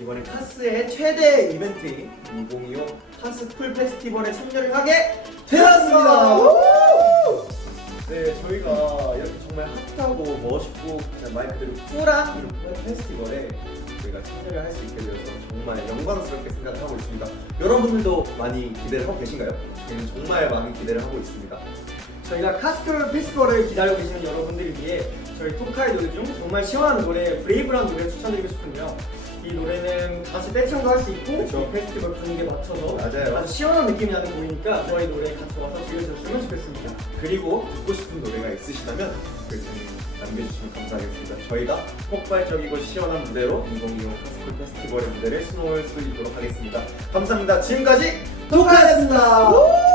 이번에 카스의 최대 이벤트인 2025 카스 풀 페스티벌에 참여를 하게 되었습니다. 네, 저희가 이렇게 정말 핫하고 멋있고 진짜 말 그대로 쿨한 이런 페스티벌에 저희가 참여를 할 수 있게 되어서 정말 영광스럽게 생각하고 있습니다. 여러분들도 많이 기대를 하고 계신가요? 저희는 정말 많이 기대를 하고 있습니다. 저희가 카스쿨 페스티벌을 기다리고 계시는 여러분들을 위해 저희 토카이 노래 중 정말 시원한 노래 브레이브라는 노래 추천드리고 싶은데요. 이 노래는 같이 떼창도 할 수 있고. 이 페스티벌 분위기에 맞춰서 맞아요. 아주 시원한 느낌이 나는 곡이니까 저희 노래 같이 와서 즐겨주셨으면 좋겠습니다. 그리고 듣고 싶은 노래가 있으시다면 글좀 남겨주시면 감사하겠습니다. 저희가 폭발적이고 시원한 무대로 2025 카스쿨 페스티벌의 무대를 수놓을 수 있도록 하겠습니다. 감사합니다. 지금까지 토카였습니다.